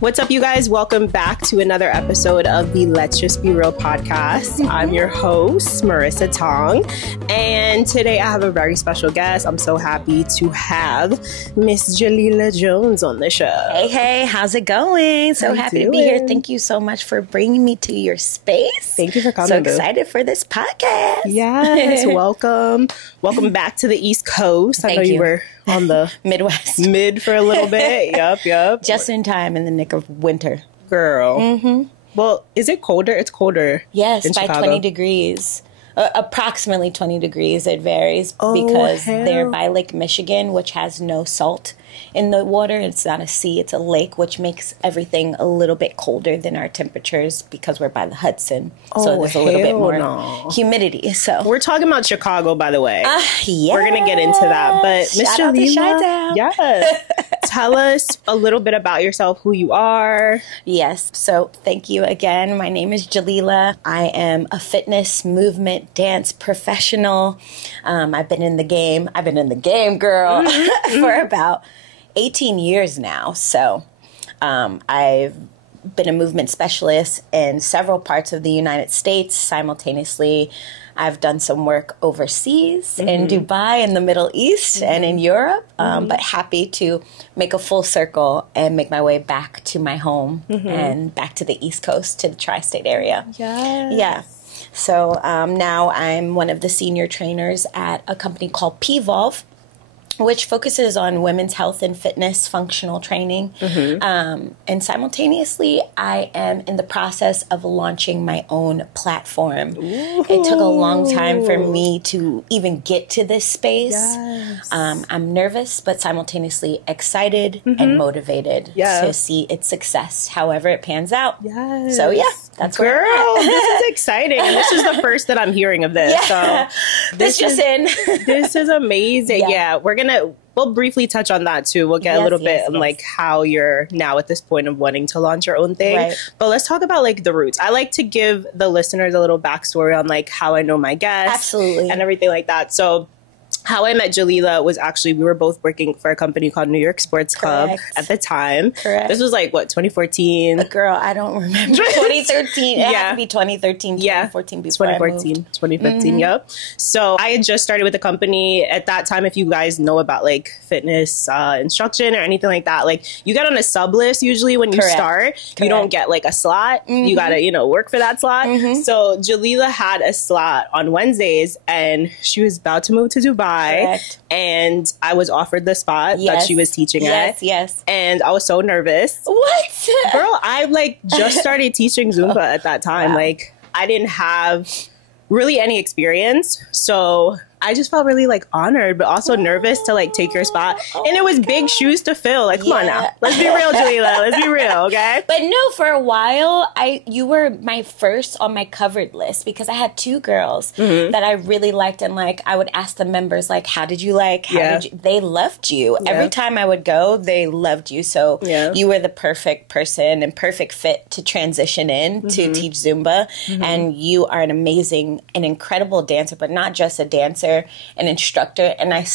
What's up, you guys? Welcome back to another episode of the Let's Just Be Real podcast. I'm your host, Marissa Tonge, and today I have a very special guest. I'm so happy to have Miss Jalila Jones on the show. Hey, how's it going? So happy to be here. Thank you so much for bringing me to your space. Thank you for coming. So excited for this podcast. Yes, welcome. Welcome back to the East Coast. I know you were on the Midwest. Mid for a little bit. Yep. Just in time in the nick of winter. Girl. Mm-hmm. Well, is it colder? It's colder. Yes, in by Chicago. 20 degrees. Approximately 20 degrees. It varies because they're by Lake Michigan, which has no salt in the water. It's not a sea, it's a lake, which makes everything a little bit colder than our temperatures because we're by the Hudson. So there's a little bit more humidity. So we're talking about Chicago, by the way. Yeah. We're going to get into that. But Miss Jalila, yes. Tell us a little bit about yourself, who you are. Yes. So thank you again. My name is Jalila. I am a fitness, movement, dance professional. I've been in the game, girl, for about 18 years now. So I've been a movement specialist in several parts of the United States simultaneously. I've done some work overseas in Dubai, in the Middle East, and in Europe, but happy to make a full circle and make my way back to my home and back to the East Coast, to the tri-state area. Yes. Yeah. So now I'm one of the senior trainers at a company called P-Volve, which focuses on women's health and fitness functional training. And simultaneously, I am in the process of launching my own platform. Ooh. It took a long time for me to even get to this space. Yes. I'm nervous, but simultaneously excited and motivated to see its success, however it pans out. Yes. So yeah, that's where Girl, this is exciting. And this is the first that I'm hearing of this. Yeah. So this in. This is amazing. Yeah, we'll briefly touch on that too. We'll get a little bit on like how you're now at this point of wanting to launch your own thing. Right. But let's talk about like the roots. I like to give the listeners a little backstory on like how I know my guests. Absolutely. And everything like that. So how I met Jalila was actually, we were both working for a company called New York Sports Club at the time. Correct. This was like, what, 2014? Girl, I don't remember. 2013. It had to be 2013, 2014 before 2014, 2015, yep. So I had just started with the company at that time. If you guys know about like fitness instruction or anything like that, like you get on a sub list usually when you start. You don't get like a slot. You gotta, work for that slot. So Jalila had a slot on Wednesdays and she was about to move to Dubai. Correct. And I was offered the spot that she was teaching at. Yes. And I was so nervous. What? Girl, I like just started teaching Zumba at that time. Wow. Like I didn't have really any experience. So I just felt really like honored, but also nervous to like take your spot. And it was big shoes to fill. Like, come on now. Let's be real, Jalila. Let's be real, okay? But no, for a while, you were my first on my covered list because I had two girls that I really liked. And like, I would ask the members, like, how did you like? They loved you. Yeah. Every time I would go, they loved you. So you were the perfect person and perfect fit to transition in to teach Zumba. And you are an amazing and incredible dancer, but not just a dancer, an instructor. And I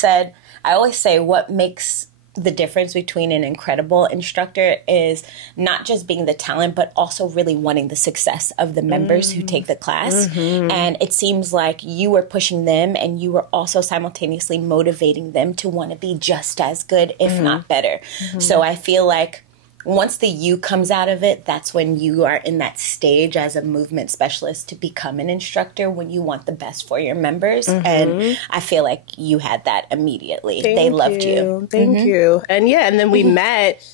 always say what makes the difference between an incredible instructor is not just being the talent, but also really wanting the success of the members who take the class. And it seems like you were pushing them and you were also simultaneously motivating them to want to be just as good, if not better. So I feel like once the you comes out of it, that's when you are in that stage as a movement specialist to become an instructor when you want the best for your members. And I feel like you had that immediately. They loved you. Thank you. And and then we met.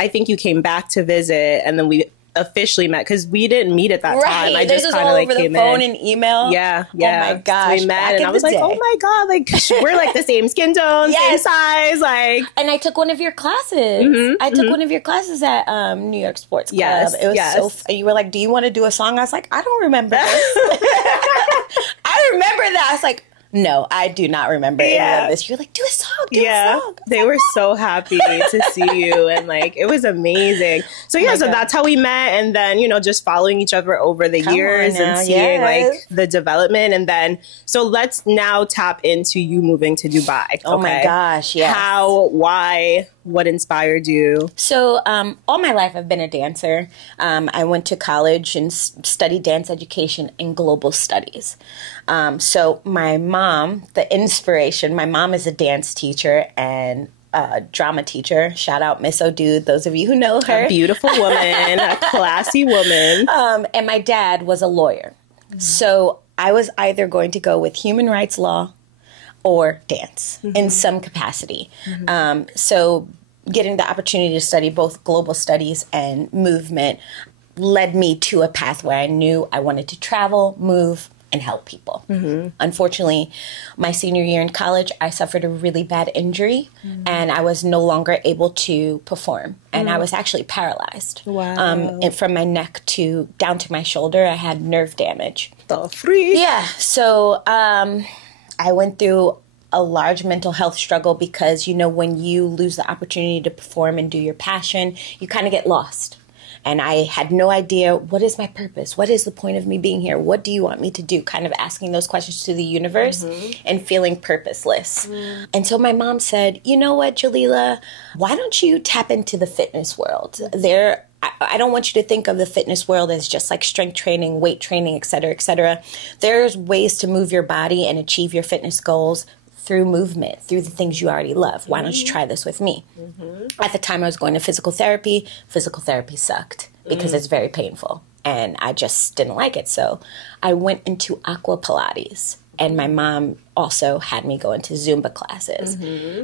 I think you came back to visit and then we officially met because we didn't meet at that time. I just kind of like came in. Phone and email. Yeah. Oh my gosh. So we met and I was like, oh my God, like we're like the same skin tone, same size, like. And I took one of your classes. I took one of your classes at New York Sports Club. Yes. It was so. You were like, do you want to do a song? I was like, I don't remember this. I remember that. I was like, No, I do not remember any of this. You're like, do a song, do a song. They were so happy to see you, and like it was amazing. So so that's how we met, and then just following each other over the years and seeing like the development, and then so let's now tap into you moving to Dubai. Oh my gosh, yes. How? Why? What inspired you? So all my life I've been a dancer. I went to college and studied dance education and global studies. So my mom, the inspiration, my mom is a dance teacher and drama teacher. Shout out Miss O'Dude, those of you who know her. A beautiful woman, a classy woman. And my dad was a lawyer. So I was either going to go with human rights law or dance in some capacity. So getting the opportunity to study both global studies and movement led me to a path where I knew I wanted to travel, move, and help people. Unfortunately, my senior year in college, I suffered a really bad injury and I was no longer able to perform. And I was actually paralyzed. Wow. And from my neck down to my shoulder, I had nerve damage. The freak. Yeah. So I went through a large mental health struggle because, when you lose the opportunity to perform and do your passion, you kind of get lost. And I had no idea, what is my purpose? What is the point of me being here? What do you want me to do? Kind of asking those questions to the universe and feeling purposeless. And so my mom said, you know what, Jalila, why don't you tap into the fitness world? I don't want you to think of the fitness world as just like strength training, weight training, et cetera, et cetera. There's ways to move your body and achieve your fitness goals through movement, through the things you already love. Why don't you try this with me? At the time I was going to physical therapy. Physical therapy sucked because it's very painful and I just didn't like it. So I went into aqua Pilates, and my mom also had me go into Zumba classes.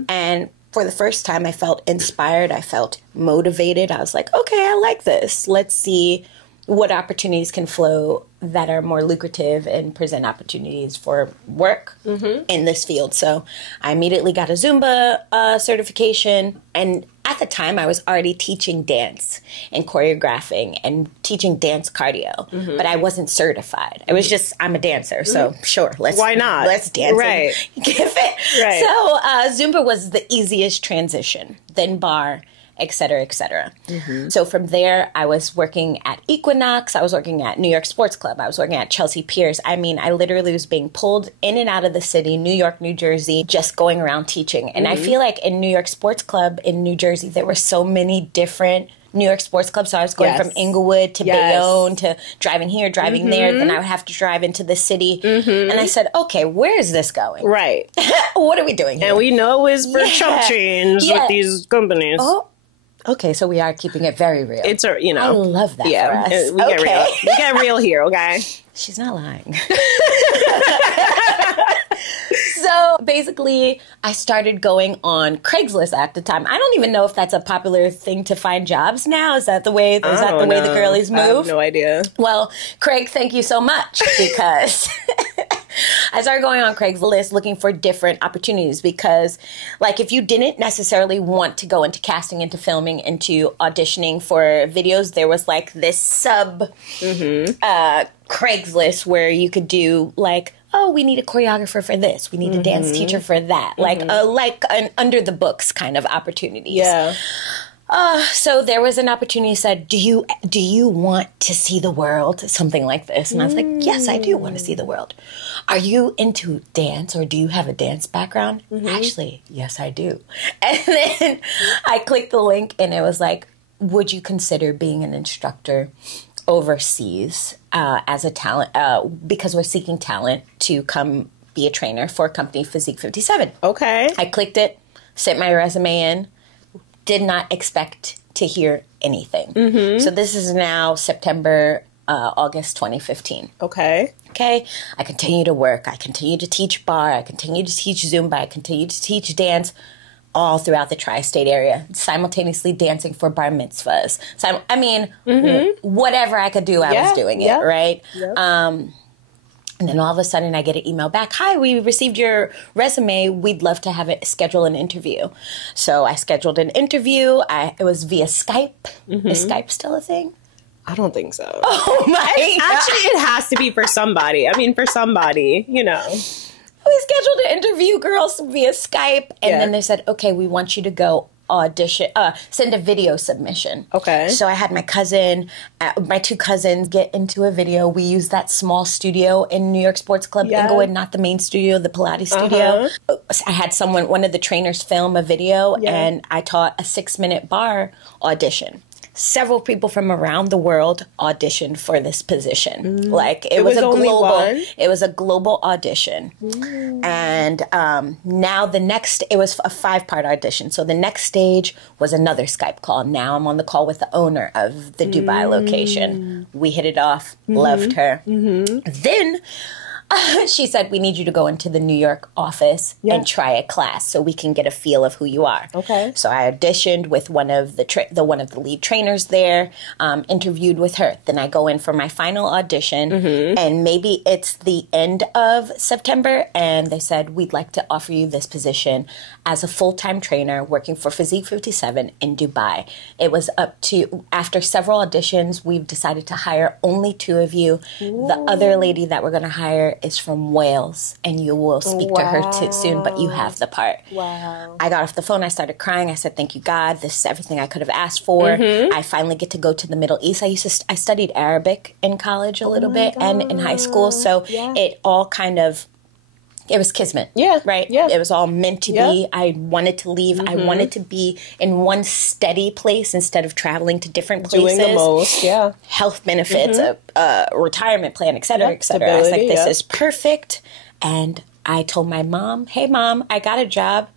And for the first time I felt inspired. I felt motivated. I was like, okay, I like this. Let's see what opportunities can flow that are more lucrative and present opportunities for work in this field. So I immediately got a Zumba certification. And at the time, I was already teaching dance and choreographing and teaching dance cardio. But I wasn't certified. I was just, I'm a dancer. So sure, why not? Let's dance right. and get fit. Right. So Zumba was the easiest transition, then bar, et cetera, et cetera. So from there, I was working at Equinox. I was working at New York Sports Club. I was working at Chelsea Piers. I mean, I literally was being pulled in and out of the city, New York, New Jersey, just going around teaching. And I feel like in New York Sports Club in New Jersey, there were so many different New York Sports Clubs. So I was going from Inglewood to Bayonne to driving here, driving there. Then I would have to drive into the city. And I said, okay, where is this going? Right. What are we doing here? And we know it's for chump change with these companies. Oh. Okay, so we are keeping it very real. It's I love that for us. We get real. We get real here, okay? She's not lying. So basically, I started going on Craigslist at the time. I don't even know if that's a popular thing to find jobs now. Is that the way? The girlies move? I have no idea. Well, Craig, thank you so much because I started going on Craigslist looking for different opportunities because, like, if you didn't necessarily want to go into casting, into filming, into auditioning for videos, there was like this sub Craigslist where you could do like, oh, we need a choreographer for this. We need a dance teacher for that. Like an under the books kind of opportunities. Yeah. So there was an opportunity said, do you want to see the world? Something like this. And I was like, yes, I do want to see the world. Are you into dance or do you have a dance background? Actually, yes, I do. And then I clicked the link and it was like, would you consider being an instructor overseas as a talent? Because we're seeking talent to come be a trainer for company Physique 57. Okay. I clicked it, sent my resume in. Did not expect to hear anything. So this is now September, August 2015. Okay. I continue to work. I continue to teach bar. I continue to teach Zumba. I continue to teach dance all throughout the tri-state area, simultaneously dancing for bar mitzvahs. So, whatever I could do, I was doing it, right? Yep. And then all of a sudden I get an email back. Hi, we received your resume. We'd love to have it schedule an interview. So I scheduled an interview. It was via Skype. Is Skype still a thing? I don't think so. Oh my God. Actually, it has to be for somebody. I mean, for somebody, you know. we scheduled an interview, girls, via Skype. And then they said, okay, we want you to go audition, send a video submission. Okay. So I had my two cousins get into a video. We used that small studio in New York Sports Club Inglewood, not the main studio, the Pilates studio. I had one of the trainers film a video, and I taught a 6-minute bar audition. Several people from around the world auditioned for this position. Like it was a global audition. And now it was a 5-part audition. So the next stage was another Skype call. Now I'm on the call with the owner of the Dubai location. We hit it off, loved her. Then she said, we need you to go into the New York office and try a class so we can get a feel of who you are. Okay. So I auditioned with one of the lead trainers there, interviewed with her. Then I go in for my final audition, and maybe it's the end of September, and they said, we'd like to offer you this position as a full-time trainer working for Physique 57 in Dubai. It was after several auditions, we've decided to hire only 2 of you. Ooh. The other lady that we're going to hire is from Wales, and you will speak to her soon, but you have the part. Wow. I got off the phone. I started crying. I said, thank you, God. This is everything I could have asked for. I finally get to go to the Middle East. I studied Arabic in college a little bit and in high school, so it all kind of... It was kismet, right? Yeah. It was all meant to be. I wanted to leave. I wanted to be in one steady place instead of traveling to different places. Doing the most, Health benefits, a retirement plan, et cetera, et cetera. I was like, this is perfect. And I told my mom, hey, Mom, I got a job.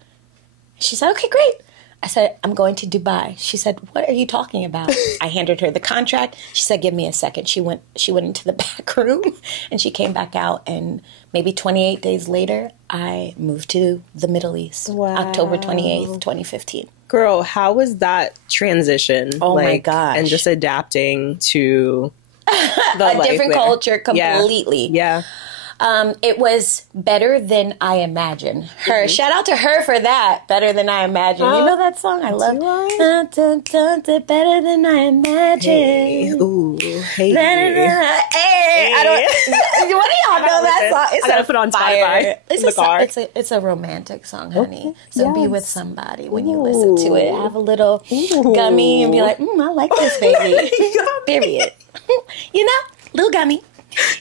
She said, okay, great. I said, I'm going to Dubai. She said, what are you talking about? I handed her the contract. She said, give me a second. She went into the back room, and she came back out, and maybe 28 days later, I moved to the Middle East. Wow. October 28th, 2015. Girl, how was that transition? Oh, my gosh. And just adapting to a different culture completely. Yeah. It was better than I imagined. Shout out to her for that. Better than I imagined. You know that song? I love. Better than I imagined. Hey. Ooh. Hey. Hey. I don't. What do y'all know that song? It's I gotta put on Spotify. It's a romantic song, honey. So be with somebody when you listen to it. Have a little gummy and be like, I like this baby. Period. Little gummy.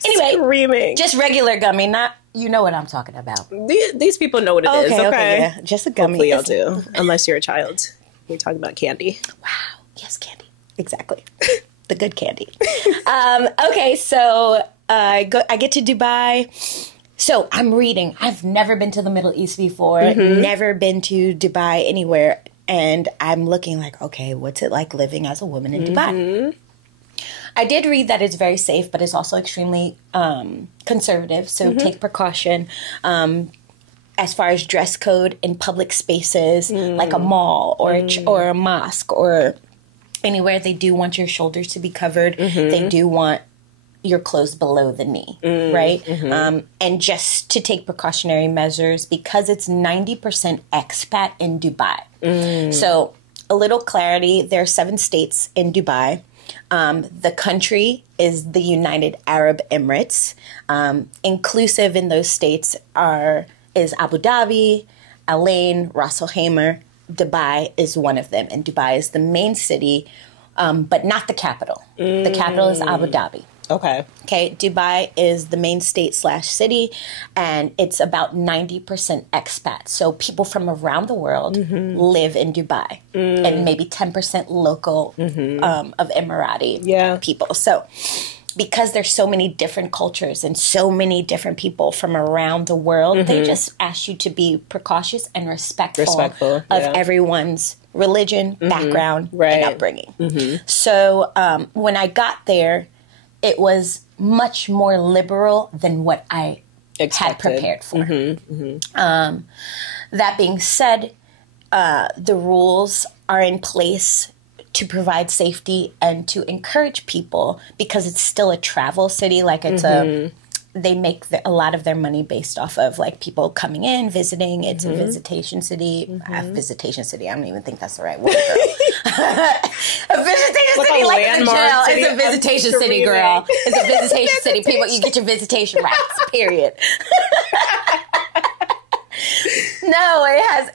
Anyway, screaming. Just regular gummy, not, you know what I'm talking about. These people know what it is, okay? Yeah. Just a gummy. Hopefully y'all do, unless you're a child. We're talking about candy. Wow. Yes, candy. Exactly. The good candy. Okay, so I get to Dubai. So I'm reading. I've never been to the Middle East before. Never been to Dubai anywhere. And I'm looking like, okay, what's it like living as a woman in Dubai? I did read that it's very safe, but it's also extremely conservative. So take precaution as far as dress code in public spaces, like a mall or a mosque or anywhere. They do want your shoulders to be covered. They do want your clothes below the knee, right? And just to take precautionary measures because it's 90% expat in Dubai. So a little clarity, there are 7 states in Dubai. The country is the United Arab Emirates. Inclusive in those states is Abu Dhabi, Al Ain, Ras Al Khaimah. Dubai is one of them, and Dubai is the main city, but not the capital. The capital is Abu Dhabi. Okay. Dubai is the main state/city, and it's about 90% expats. So people from around the world live in Dubai, and maybe 10% local of Emirati people. So because there's so many different cultures and so many different people from around the world, they just ask you to be precautious and respectful of everyone's religion, background, and upbringing. So when I got there, it was much more liberal than what I had prepared for. That being said, the rules are in place to provide safety and to encourage people because it's still a travel city. Like it's they make a lot of their money based off of like people coming in, visiting. It's a visitation city. Visitation city. I don't even think that's the right word, girl. A visitation city, like a jail. It's a visitation city, girl. It's a visitation city. People, you get your visitation rights. Period. No,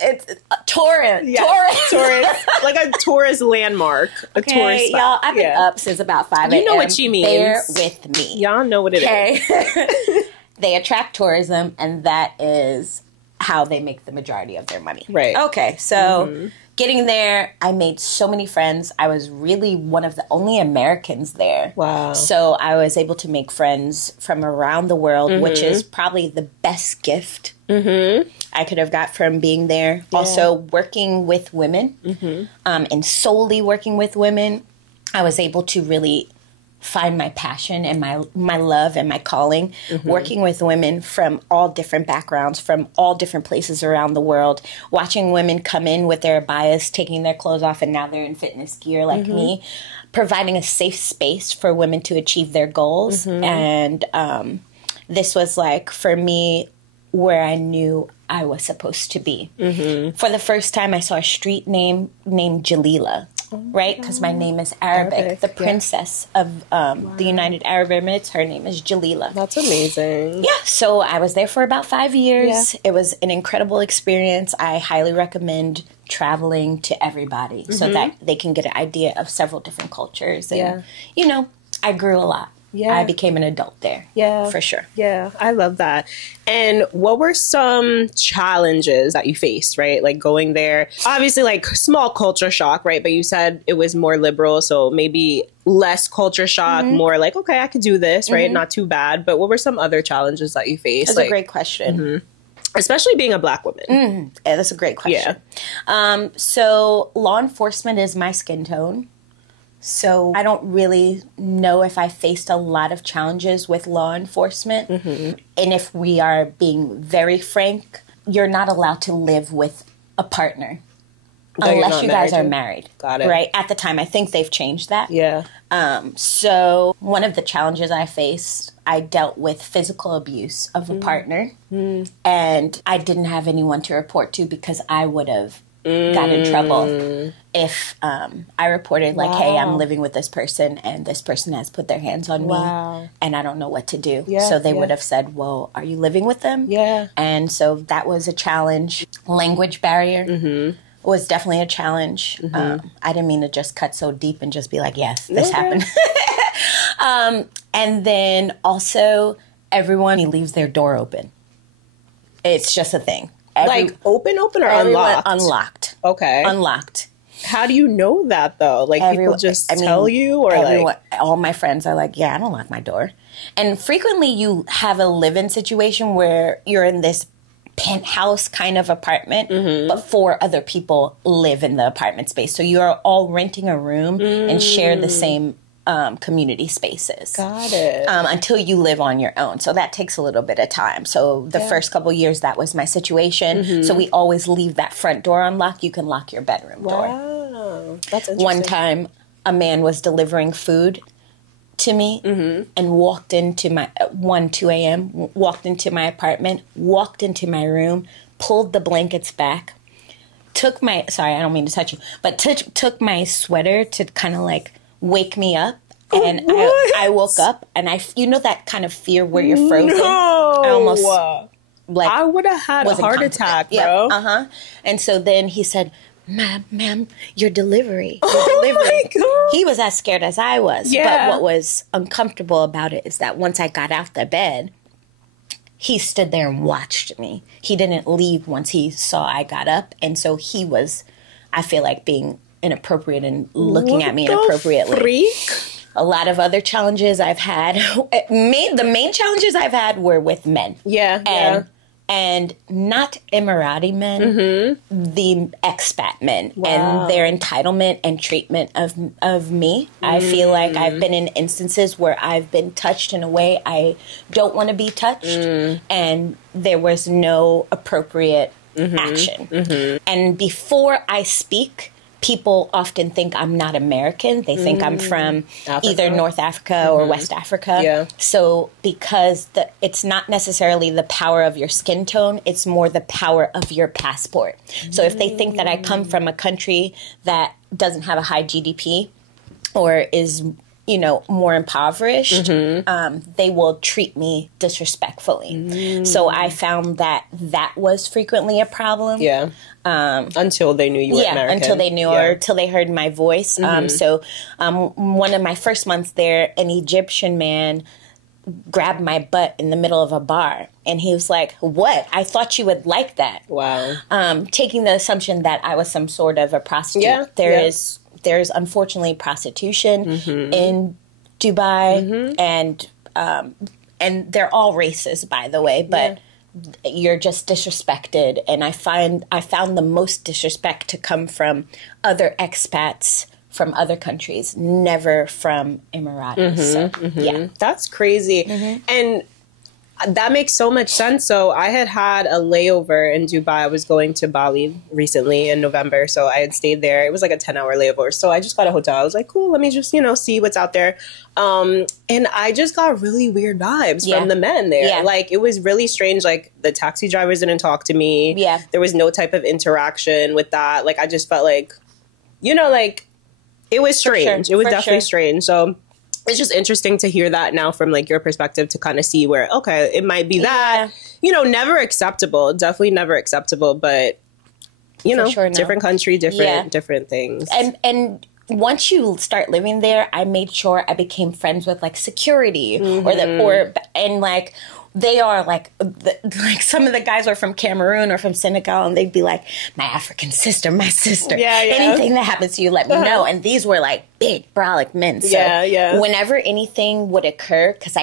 it's Taurus. Yeah, Taurus. Like a tourist landmark. A tourist spot. Y'all, I've been up since about 5 a.m. You know what she means. Bear with me. Y'all know what it is. They attract tourism, and that is how they make the majority of their money. Right. Okay, so getting there, I made so many friends. I was really one of the only Americans there. Wow. So I was able to make friends from around the world, which is probably the best gift I could have got from being there. Yeah. Also, working with women, and solely working with women, I was able to really find my passion and my love and my calling, working with women from all different backgrounds, from all different places around the world, watching women come in with their abayas, taking their clothes off, and now they're in fitness gear like me, providing a safe space for women to achieve their goals. And this was like, for me, where I knew I was supposed to be. For the first time, I saw a street name named Jalila. Right? Because my name is Arabic. The princess of the United Arab Emirates, her name is Jalila. That's amazing. Yeah. So I was there for about 5 years. Yeah. It was an incredible experience. I highly recommend traveling to everybody so that they can get an idea of several different cultures. And, you know, I grew a lot. Yeah. I became an adult there. Yeah. For sure. Yeah. I love that. And what were some challenges that you faced, right? Like going there, obviously like small culture shock, right? But you said it was more liberal. So maybe less culture shock, more like, okay, I could do this, right? Not too bad. But what were some other challenges that you faced? That's a great question. Especially being a Black woman. Yeah, that's a great question. Yeah. So law enforcement is my skin tone. So I don't really know if I faced a lot of challenges with law enforcement. And if we are being very frank, you're not allowed to live with a partner unless you guys are married. Got it. Right? At the time, I think they've changed that. Yeah. So one of the challenges I faced, I dealt with physical abuse of a partner. And I didn't have anyone to report to because I would have got in trouble if I reported like, hey, I'm living with this person and this person has put their hands on me and I don't know what to do. So they would have said, well, are you living with them? And so that was a challenge. Language barrier was definitely a challenge. I didn't mean to just cut so deep and just be like, yes, this happened. And then also everyone leaves their door open. It's just a thing. Like open or unlocked? Unlocked. Okay. Unlocked. How do you know that though? Like people just tell you, or like all my friends are like, yeah, I don't lock my door. And frequently you have a live-in situation where you're in this penthouse kind of apartment, but 4 other people live in the apartment space. So you're all renting a room and share the same community spaces. Got it. Until you live on your own. So that takes a little bit of time. So the first couple years, that was my situation. So we always leave that front door unlocked. You can lock your bedroom door. Wow. That's interesting. One time, a man was delivering food to me and walked into my, 2 a.m., walked into my apartment, walked into my room, pulled the blankets back, took my, sorry, I don't mean to touch you, but took my sweater to kind of like wake me up, and I woke up, and you know that kind of fear where you're frozen? No. I almost, like, I would have had a heart attack, bro. Yeah, And so then he said, ma'am, your delivery. My God. He was as scared as I was. But what was uncomfortable about it is that once I got out the bed, he stood there and watched me. He didn't leave once he saw I got up, and so he was, I feel like, being inappropriate and looking at me inappropriately. Freak? A lot of other challenges I've had. The main challenges I've had were with men. And not Emirati men, the expat men, and their entitlement and treatment of me. I feel like I've been in instances where I've been touched in a way I don't want to be touched, and there was no appropriate action. And before I speak, people often think I'm not American. They think I'm from either North Africa or West Africa. So because it's not necessarily the power of your skin tone, it's more the power of your passport. So if they think that I come from a country that doesn't have a high GDP or is you know, more impoverished, they will treat me disrespectfully. So I found that was frequently a problem. Yeah. Until they knew you were American. Until they knew or till they heard my voice. So one of my first months there, an Egyptian man grabbed my butt in the middle of a bar. And he was like, "What? I thought you would like that." Wow. Taking the assumption that I was some sort of a prostitute. Yeah. There's unfortunately prostitution in Dubai, and they're all racist, by the way, but you're just disrespected. And I found the most disrespect to come from other expats from other countries, never from Emiratis. So, that's crazy. And that makes so much sense. So I had a layover in Dubai. I was going to Bali recently in November. So I had stayed there. It was like a 10-hour layover. So I just got a hotel. I was like, cool, let me just, see what's out there. And I just got really weird vibes from the men there. Yeah. Like, it was really strange. Like, the taxi drivers didn't talk to me. Yeah. There was no type of interaction with that. Like, I just felt like, like, it was strange. It was definitely strange. So it's just interesting to hear that now from like your perspective, to kind of see where, okay, it might be that, never acceptable, definitely never acceptable, but different country, different things. And once you start living there, I made sure I became friends with like security and like, they are like some of the guys are from Cameroon or from Senegal, and they'd be like, my African sister, my sister. Anything that happens to you, let me know. And these were like big, brolic men. So whenever anything would occur, because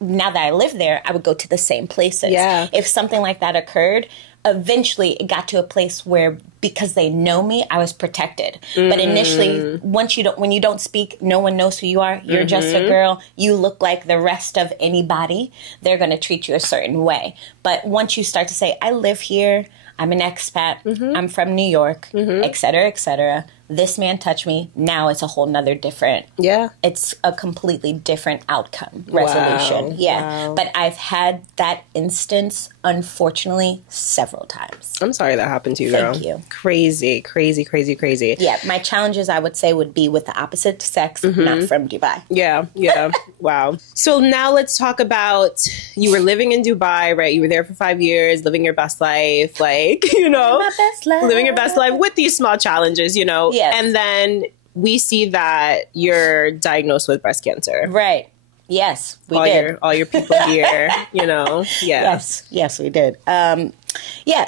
now that I lived there, I would go to the same places. Yeah. If something like that occurred, eventually it got to a place where, because they know me, I was protected. But initially, when you don't speak, no one knows who you are. You're just a girl. You look like the rest of anybody. They're going to treat you a certain way. But once you start to say, I live here, I'm an expat, I'm from New York, et cetera, this man touched me. Now it's a whole nother different. Yeah. It's a completely different outcome resolution. Wow. Yeah. Wow. But I've had that instance, unfortunately, several times. I'm sorry that happened to you, girl. Thank you. Crazy, crazy, crazy, crazy. Yeah. My challenges, I would say, would be with the opposite sex, not from Dubai. Yeah. Yeah. Wow. So now let's talk about, you were living in Dubai, right? You were there for 5 years, living your best life, like, my best life. Living your best life with these small challenges, Yes. And then we see that you're diagnosed with breast cancer. Right. Yes, we did. All your people here, Yeah. Yes, we did.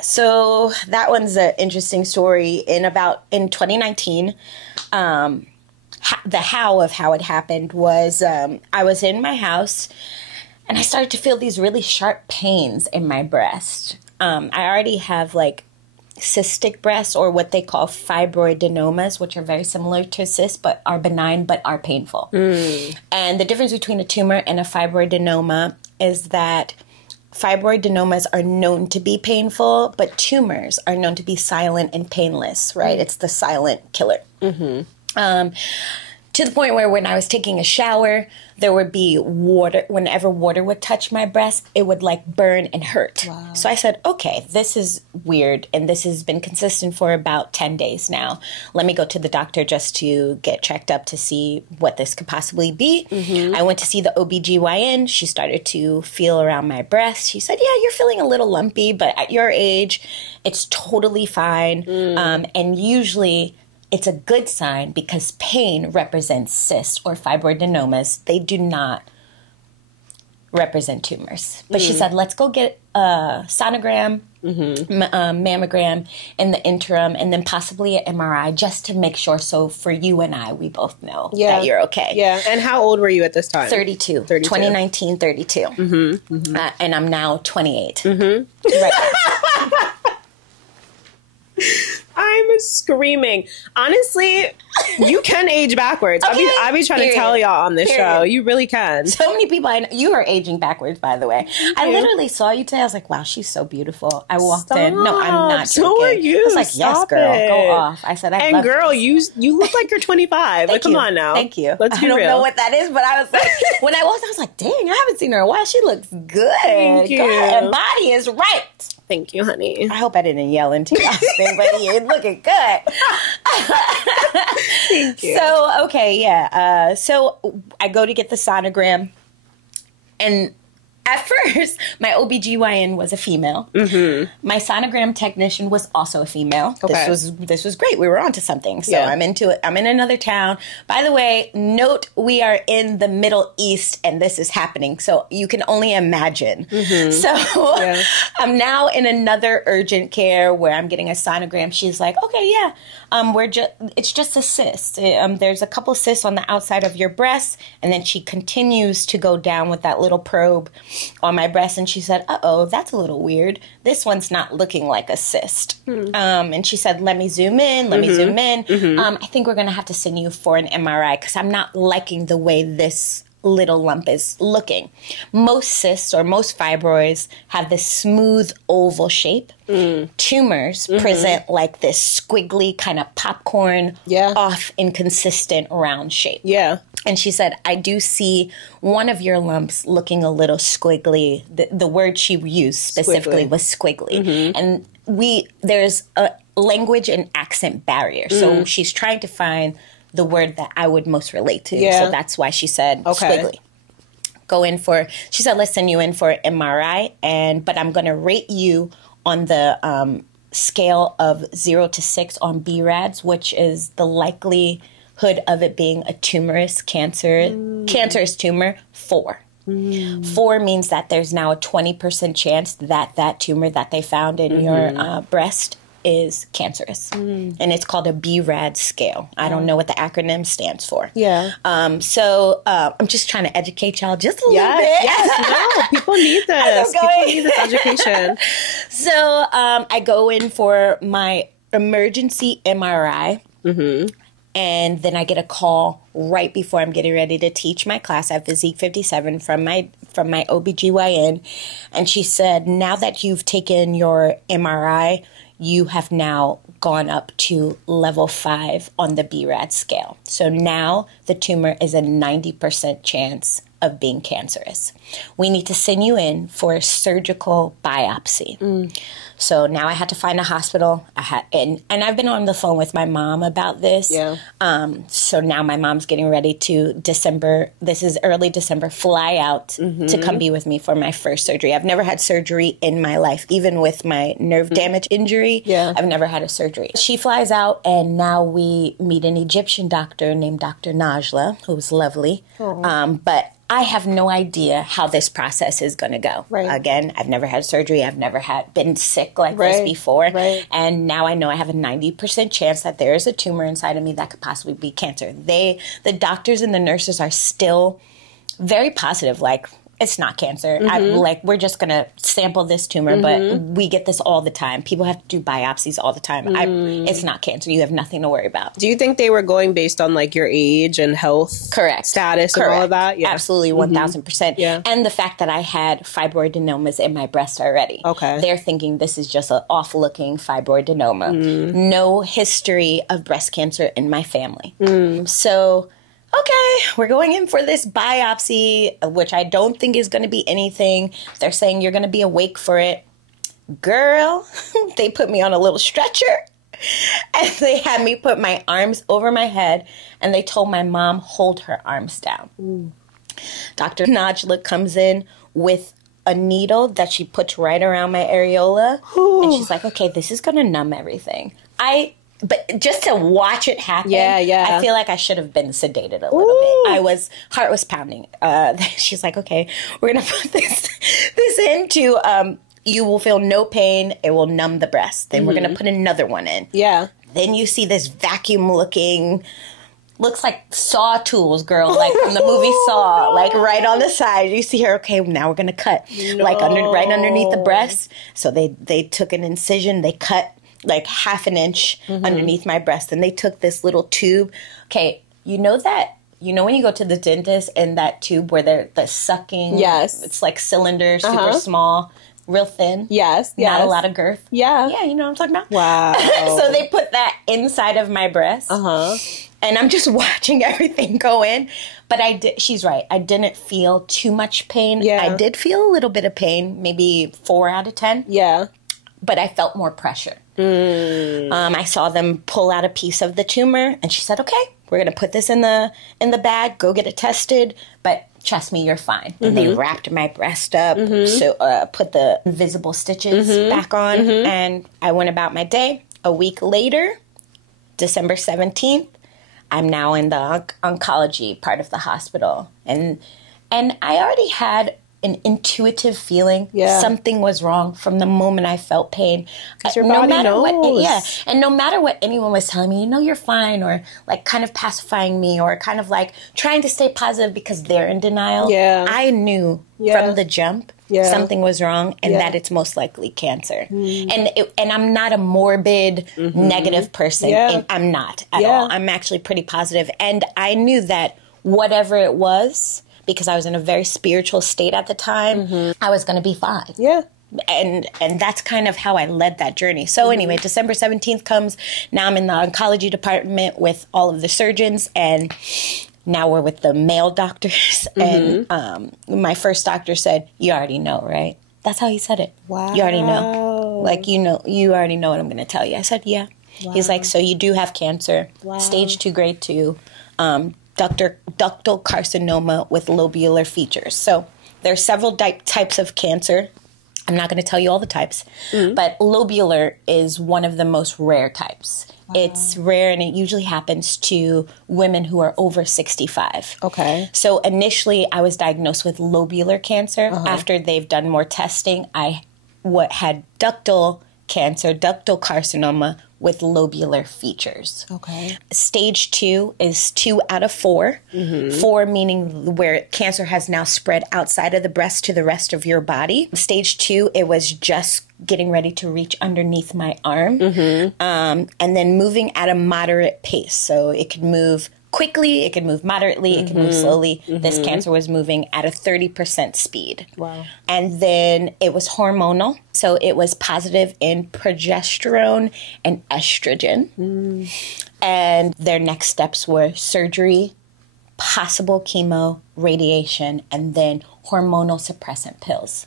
So that one's an interesting story. In 2019, the how it happened was I was in my house and I started to feel these really sharp pains in my breast. I already have like cystic breasts, or what they call fibroadenomas, which are very similar to cysts but are benign but are painful. And the difference between a tumor and a fibroadenoma is that fibroadenomas are known to be painful, but tumors are known to be silent and painless, right? It's the silent killer. To the point where when I was taking a shower, there would be water. Whenever water would touch my breast, it would like burn and hurt. Wow. So I said, okay, this is weird. And this has been consistent for about 10 days now. Let me go to the doctor just to get checked up to see what this could possibly be. I went to see the OBGYN. She started to feel around my breast. She said, yeah, you're feeling a little lumpy, but at your age, it's totally fine. And usually it's a good sign because pain represents cysts or fibroadenomas. They do not represent tumors. But she said, let's go get a sonogram, mammogram in the interim, and then possibly an MRI just to make sure. So for you and I, we both know that you're okay. Yeah. And how old were you at this time? 32. 2019, 32. And I'm now 28. Right. I'm screaming. Honestly, you can age backwards. Okay. I be trying to tell y'all on this show. You really can. So many people I know. You are aging backwards, by the way. I literally saw you today. I was like, wow, she's so beautiful. I walked in. No, I'm not joking. So are you. I was like, yes, girl, go off. I said, I love girl, you look like you're 25. Like, come on now. Thank you. Let's be real. I don't know what that is, but I was like, when I walked, I was like, dang, I haven't seen her in a while. She looks good. Thank you. And body is right. Thank you, honey. I hope I didn't yell into your thing, but you're looking good. Thank you. So, okay, yeah. So I go to get the sonogram, and at first, my OBGYN was a female. Mm-hmm. My sonogram technician was also a female. Okay. This was great. We were onto something. So I'm into it. I'm in another town. By the way, note we are in the Middle East and this is happening. So you can only imagine. Mm-hmm. So I'm now in another urgent care where I'm getting a sonogram. She's like, okay, yeah. It's just a cyst. There's a couple cysts on the outside of your breast, and then she continues to go down with that little probe on my breast, and she said, uh-oh, that's a little weird. This one's not looking like a cyst. And she said, let me zoom in, I think we're going to have to send you for an MRI because I'm not liking the way this little lump is looking. Most cysts or most fibroids have this smooth oval shape. Tumors present like this squiggly kind of popcorn off inconsistent round shape. Yeah. And she said, I do see one of your lumps looking a little squiggly. The word she used specifically was squiggly. And there's a language and accent barrier. So she's trying to find the word that I would most relate to. So that's why she said squiggly. She said, let's send you in for an MRI, but I'm going to rate you on the scale of 0 to 6 on BRADS, which is the likelihood of it being a cancerous tumor, 4. 4 means that there's now a 20% chance that tumor that they found in your breast is cancerous. And it's called a BRAD scale. I don't know what the acronym stands for. Yeah. So I'm just trying to educate y'all just a little bit. Yes, no, people need this. People need this education. So I go in for my emergency MRI. And then I get a call right before I'm getting ready to teach my class at Physique 57 from my OBGYN. And she said, now that you've taken your MRI, you have now gone up to level 5 on the BRAD scale. So now the tumor is a 90% chance of being cancerous. We need to send you in for a surgical biopsy. So now I had to find a hospital. And I've been on the phone with my mom about this. Yeah. So now my mom's getting ready to this is early December, fly out to come be with me for my first surgery. I've never had surgery in my life, even with my nerve damage injury. Yeah. I've never had a surgery. She flies out, and now we meet an Egyptian doctor named Dr. Najla, who's lovely. But I have no idea how this process is going to go. Right. Again, I've never had surgery. I've never been sick like this before. Right. And now I know I have a 90% chance that there is a tumor inside of me that could possibly be cancer. The doctors and the nurses are still very positive, like, it's not cancer. We're just going to sample this tumor, but we get this all the time. People have to do biopsies all the time. It's not cancer. You have nothing to worry about. Do you think they were going based on like your age and health status and all of that? Yeah. Absolutely, 1,000%. Yeah. And the fact that I had fibroadenomas in my breast already. Okay. They're thinking this is just an off-looking fibroadenoma. No history of breast cancer in my family. So okay, we're going in for this biopsy, which I don't think is going to be anything. They're saying you're going to be awake for it. Girl, they put me on a little stretcher, and they had me put my arms over my head, and they told my mom, hold her arms down. Dr. Najla comes in with a needle that she puts right around my areola, and she's like, okay, this is going to numb everything. But just to watch it happen, I feel like I should have been sedated a little bit. Heart was pounding. She's like, okay, we're going to put this into, you will feel no pain. It will numb the breast. Then we're going to put another one in. Yeah. Then you see this vacuum looking, looks like saw tools, girl, like from the movie Saw, like right on the side. You see her, okay, now we're going to cut like right underneath the breast. So they took an incision, they cut like half an inch underneath my breast. And they took this little tube. Okay, you know when you go to the dentist and that tube where they're sucking? Yes. It's like cylinder, super small, real thin. Yes. Not a lot of girth. Yeah. Yeah, you know what I'm talking about? Wow. So they put that inside of my breast. And I'm just watching everything go in. But she's right. I didn't feel too much pain. Yeah. I did feel a little bit of pain, maybe 4 out of 10. Yeah. But I felt more pressure. I saw them pull out a piece of the tumor, and she said, okay, we're going to put this in the bag, go get it tested, but trust me, you're fine. And they wrapped my breast up, so put the invisible stitches back on, and I went about my day. A week later, December 17th, I'm now in the oncology part of the hospital. And I already had an intuitive feeling something was wrong from the moment I felt pain. Because your body knows. And no matter what anyone was telling me, you're fine, or like kind of pacifying me, or kind of like trying to stay positive because they're in denial. I knew from the jump something was wrong, and that it's most likely cancer. And I'm not a morbid, negative person. And I'm not at all. I'm actually pretty positive. And I knew that whatever it was, because I was in a very spiritual state at the time, I was going to be fine. And that's kind of how I led that journey. So anyway, December 17th comes. Now I'm in the oncology department with all of the surgeons, and now we're with the male doctors. And my first doctor said, "You already know, right?" That's how he said it. Wow. "You already know. Like, you already know what I'm going to tell you." I said, "Yeah." Wow. He's like, "So you do have cancer, stage 2, grade 2, ductal carcinoma with lobular features." So there are several types of cancer. I'm not going to tell you all the types, but lobular is one of the most rare types. It's rare, and it usually happens to women who are over 65. Okay. So initially, I was diagnosed with lobular cancer. After they've done more testing, I had ductal cancer, ductal carcinoma with lobular features. Okay. Stage 2 is 2 out of 4. 4 meaning where cancer has now spread outside of the breast to the rest of your body. Stage 2, it was just getting ready to reach underneath my arm. And then moving at a moderate pace. So it could move quickly, it could move moderately, it could move slowly. This cancer was moving at a 30% speed. Wow. And then it was hormonal. So it was positive in progesterone and estrogen. And their next steps were surgery, possible chemo, radiation, and then hormonal suppressant pills.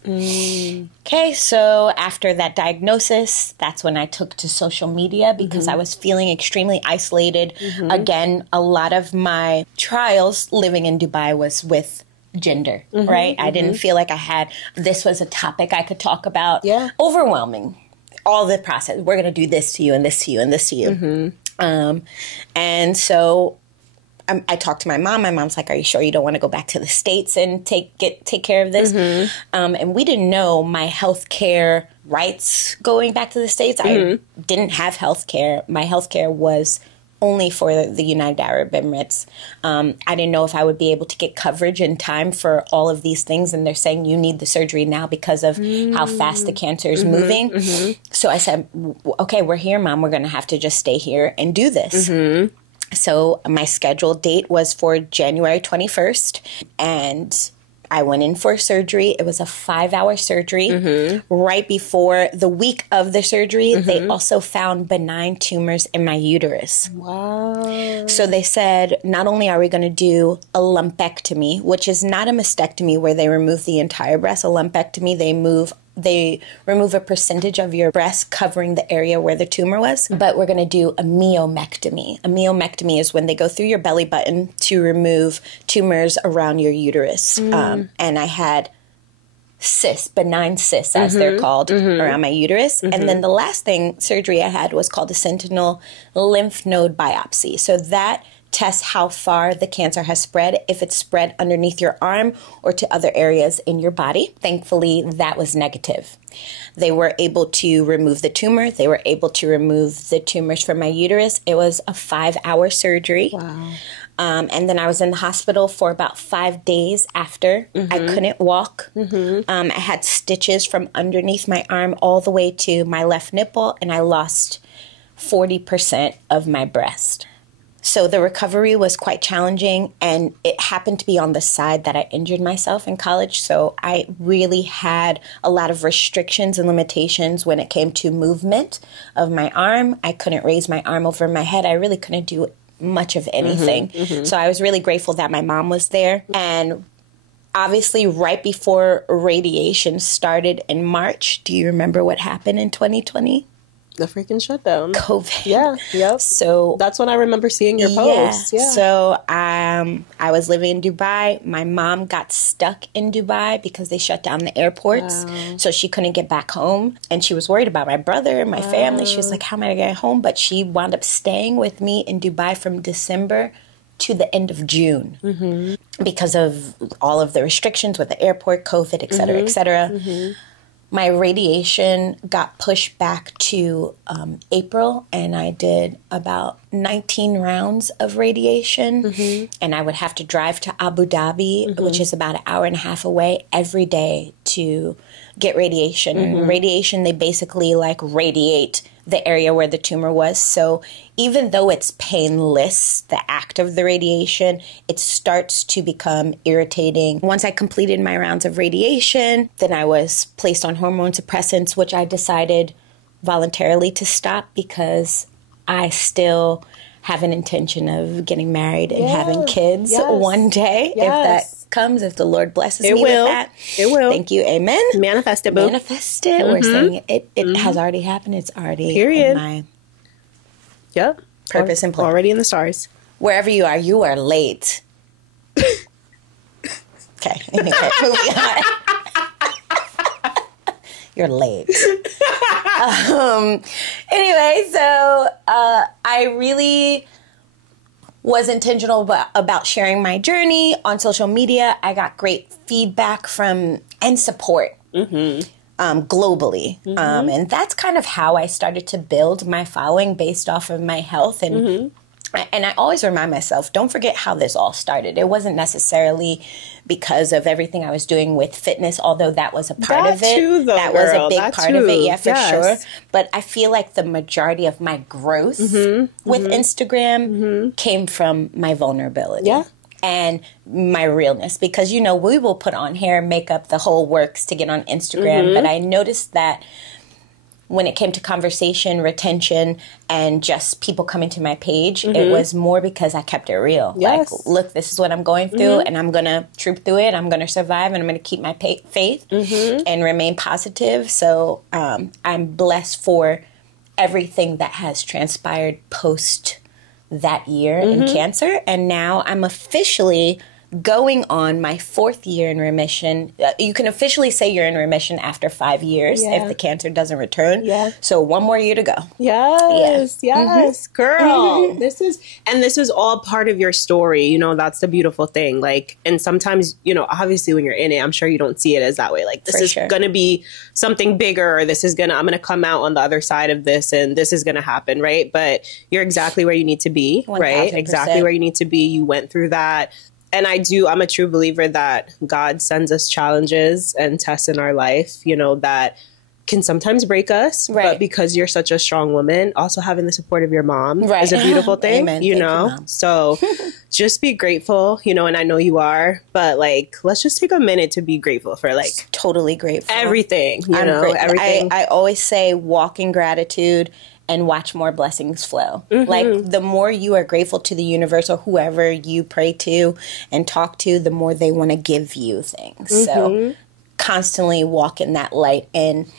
Okay, so after that diagnosis, that's when I took to social media because I was feeling extremely isolated. Again, a lot of my trials living in Dubai was with gender, right? I didn't feel like this was a topic I could talk about. Overwhelming. All the process. We're going to do this to you and this to you and this to you. And so I talked to my mom. My mom's like, "Are you sure you don't want to go back to the States and take care of this?" And we didn't know my health care rights going back to the States. I didn't have health care. My health care was only for the United Arab Emirates. I didn't know if I would be able to get coverage in time for all of these things. And they're saying you need the surgery now because of how fast the cancer is moving. So I said, "Okay, we're here, Mom. We're going to have to just stay here and do this." So my scheduled date was for January 21st, and I went in for surgery. It was a 5-hour surgery. Right before the week of the surgery, they also found benign tumors in my uterus. Wow. So they said, not only are we going to do a lumpectomy, which is not a mastectomy where they remove the entire breast. A lumpectomy, they remove a percentage of your breast covering the area where the tumor was. But we're going to do a myomectomy. A myomectomy is when they go through your belly button to remove tumors around your uterus. And I had cysts, benign cysts as they're called, around my uterus. And then the last surgery I had was called a sentinel lymph node biopsy. So that tests how far the cancer has spread, if it's spread underneath your arm or to other areas in your body. Thankfully, that was negative. They were able to remove the tumor. They were able to remove the tumors from my uterus. It was a 5-hour surgery. Wow. And then I was in the hospital for about 5 days after. I couldn't walk. I had stitches from underneath my arm all the way to my left nipple, and I lost 40% of my breast. So the recovery was quite challenging, and it happened to be on the side that I injured myself in college. So I really had a lot of restrictions and limitations when it came to movement of my arm. I couldn't raise my arm over my head. I really couldn't do much of anything. So I was really grateful that my mom was there. And obviously right before radiation started in March, do you remember what happened in 2020? The freaking shutdown. COVID. Yeah. Yep. So that's when I remember seeing your post. Yeah. So I was living in Dubai. My mom got stuck in Dubai because they shut down the airports. Wow. So she couldn't get back home. And she was worried about my brother and my family. She was like, how am I going to get home? But she wound up staying with me in Dubai from December to the end of June because of all of the restrictions with the airport, COVID, et cetera, et cetera. My radiation got pushed back to April, and I did about 19 rounds of radiation. And I would have to drive to Abu Dhabi, which is about an hour and a half away, every day to get radiation. And radiation, they basically like radiate the area where the tumor was. So even though it's painless, the act of the radiation, it starts to become irritating. Once I completed my rounds of radiation, then I was placed on hormone suppressants, which I decided voluntarily to stop because I still have an intention of getting married and having kids one day. If that comes, if the Lord blesses me with that. It will. Thank you. Amen. Manifest it, boo. Manifest it. We're saying it has already happened. It's already in my purpose and plan. Already in the stars. Wherever you are late. Okay. Anyway, moving on. You're late. Anyway, so I really was intentional about sharing my journey on social media. I got great feedback from and support globally. And that's kind of how I started to build my following based off of my health. And I always remind myself, don't forget how this all started. It wasn't necessarily because of everything I was doing with fitness, although that was a part of it. Too, though, that was a big part of it, for sure. Yes. But I feel like the majority of my growth with Instagram came from my vulnerability. And my realness, because, you know, we will put on hair, makeup, the whole works to get on Instagram. But I noticed that when it came to conversation, retention, and just people coming to my page, it was more because I kept it real. Like, look, this is what I'm going through, and I'm going to troop through it. I'm going to survive, and I'm going to keep my faith and remain positive. So I'm blessed for everything that has transpired post that year in cancer. And now I'm officially going on my 4th year in remission. You can officially say you're in remission after 5 years if the cancer doesn't return. So 1 more year to go. Yes, girl. This is all part of your story. You know, that's the beautiful thing. Like, and sometimes, you know, obviously when you're in it, I'm sure you don't see it as that way. Like, this is going to be something bigger, or I'm going to come out on the other side of this, and this is going to happen, right? But you're exactly where you need to be, 1000%. Right? Exactly where you need to be. You went through that. And I'm a true believer that God sends us challenges and tests in our life, you know, that can sometimes break us. But because you're such a strong woman, also having the support of your mom is a beautiful thing, you know. So just be grateful, you know, and I know you are. But, like, let's just take a minute to be grateful for, like, totally grateful. Everything, you know, everything. I always say walk in gratitude and watch more blessings flow. Like, the more you are grateful to the universe or whoever you pray to and talk to, the more they want to give you things. So constantly walk in that light. And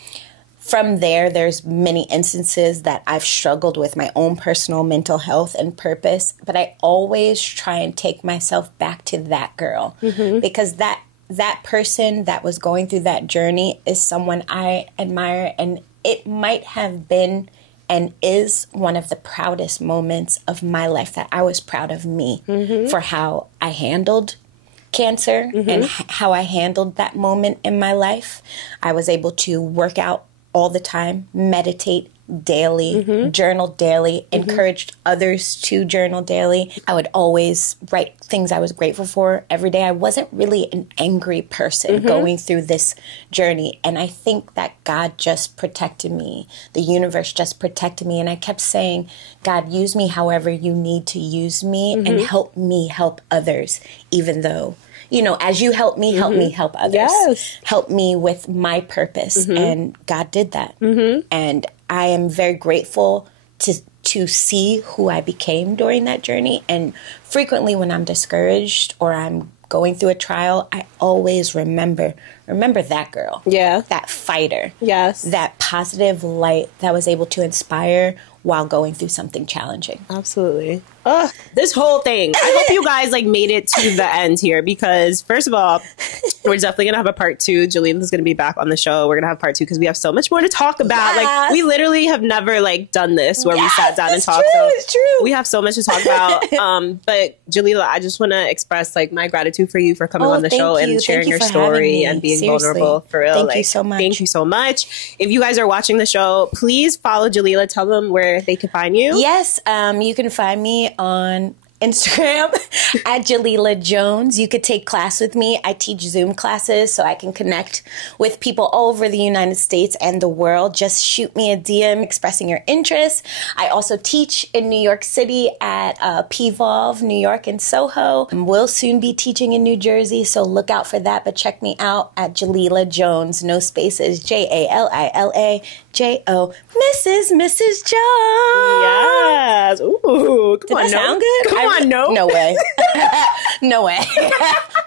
from there's many instances that I've struggled with my own personal mental health and purpose, but I always try and take myself back to that girl because that person that was going through that journey is someone I admire, and it might have been and is one of the proudest moments of my life, that I was proud of me for how I handled cancer and how I handled that moment in my life. I was able to work out all the time, meditate daily, journal daily, encouraged others to journal daily. I would always write things I was grateful for every day. I wasn't really an angry person going through this journey. And I think that God just protected me. The universe just protected me. And I kept saying, God, use me however you need to use me and help me help others, even though, you know, as you help me help others. Help me with my purpose. And God did that. And I am very grateful to see who I became during that journey. And frequently when I'm discouraged or I'm going through a trial, I always remember that girl. Yeah. That fighter. Yes. That positive light that was able to inspire while going through something challenging. Absolutely. This whole thing. I hope you guys like made it to the end here, because first of all, we're definitely gonna have a part 2. Jalila's gonna be back on the show. We're gonna have part 2 because we have so much more to talk about. Yes. Like, we literally have never like done this where we sat down and talked. It's true. We have so much to talk about. But Jalila, I just want to express like my gratitude for you for coming on the show and sharing your story and being vulnerable. For real. Thank you so much. Thank you so much. If you guys are watching the show, please follow Jalila. Tell them where they can find you. Yes, you can find me on Instagram at Jalila Jones. You could take class with me. I teach Zoom classes so I can connect with people all over the United States and the world. Just shoot me a DM expressing your interest. I also teach in New York City at PVolve, New York and Soho. We'll soon be teaching in New Jersey, so look out for that. But check me out at Jalila Jones, no spaces, Jalila Jo, Mrs. Jones. Yes. Ooh, come on, that sound good? Come on, no. No way. No way.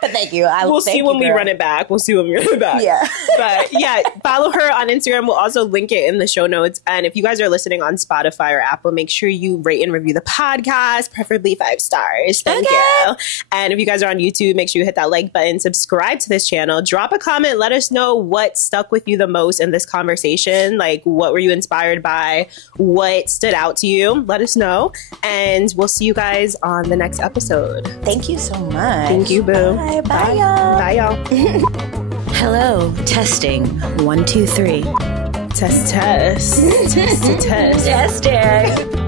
But thank you. We'll see when we run it back. Yeah. But yeah, follow her on Instagram. We'll also link it in the show notes. And if you guys are listening on Spotify or Apple, make sure you rate and review the podcast, preferably 5 stars. Thank you. And if you guys are on YouTube, make sure you hit that like button, subscribe to this channel, drop a comment, let us know what stuck with you the most in this conversation. Like, what were you inspired by? What stood out to you? Let us know. And we'll see you guys on the next episode. Thank you so much. Thank you, boo. Bye, y'all. Bye, y'all. Hello, testing. 1, 2, 3. Test. Testing.